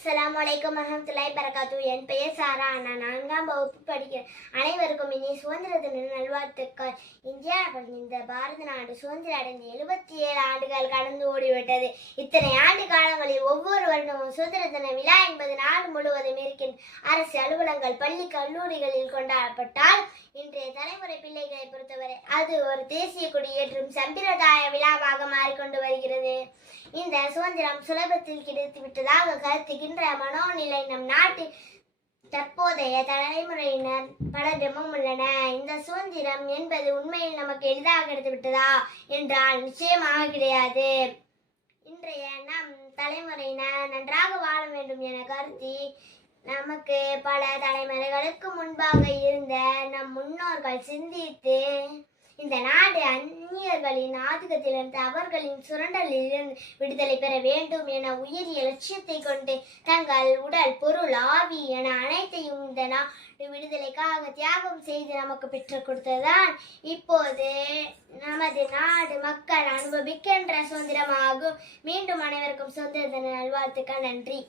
அஸ்ஸலாமு அலைக்கும் வரஹ்மத்துல்லாஹி வபரகாத்துஹு. என் பெயர் சாரா. நான் 4ஆம் வகுப்பு படிக்கிறேன். அனைவருக்கும் இனி சுதந்திர தின நல்வாழ்த்துக்கள். இந்தியா இந்த பாரத நாடு சுதந்திரம் அடைந்து 77 ஆண்டுகள் கடந்து ஓடிவிட்டது. இத்தனை ஆண்டு காலங்களில் ஒவ்வொரு வருடமும் சுதந்திர தின விழா என்பது நாடு முழுவதும் இருக்கின்ற அரசு அலுவலகங்கள், பள்ளி, கல்லூரிகளில் கொண்டாடப்பட்டால் இன்றைய தலைமுறை பிள்ளைகளை பொறுத்தவரை அது ஒரு தேசிய கொடியேற்றும் சம்பிரதாய விழாவாக மாறிக்கொண்டு வருகிறது. இந்த சுதந்திரம் சுலபத்தில் கிடைத்து விட்டதாக கருத்துகின்ற மனோநிலை நம் நாட்டில் தற்போதைய தலைமுறையினர் பலரிடமும் உள்ளன. இந்த சுதந்திரம் என்பது உண்மையில் நமக்கு எளிதாக கிடைத்து விட்டதா என்றால் நிச்சயமாக கிடையாது. இன்றைய நம் தலைமுறையினர் நன்றாக வாழ வேண்டும் என கருதி நமக்கு பல தலைமுறைகளுக்கு முன்பாக இருந்த நம் முன்னோர்கள் சிந்தித்து இந்த நாடு அந்நியர்களின் ஆதிக்கத்திலிருந்து அவர்களின் சுரண்டலில் இருந்து விடுதலை பெற வேண்டும் என உயரிய லட்சியத்தை கொண்டு தங்கள் உடல், பொருள், ஆவி என அனைத்தையும் இந்த நாடு விடுதலைக்காக தியாகம் செய்து நமக்கு பெற்றுக் கொடுத்ததுதான் இப்போது நமது நாடு மக்கள் அனுபவிக்கின்ற சுதந்திரமாகும். மீண்டும் அனைவருக்கும் சுதந்திர தின நல்வாழ்த்துக்கள். நன்றி.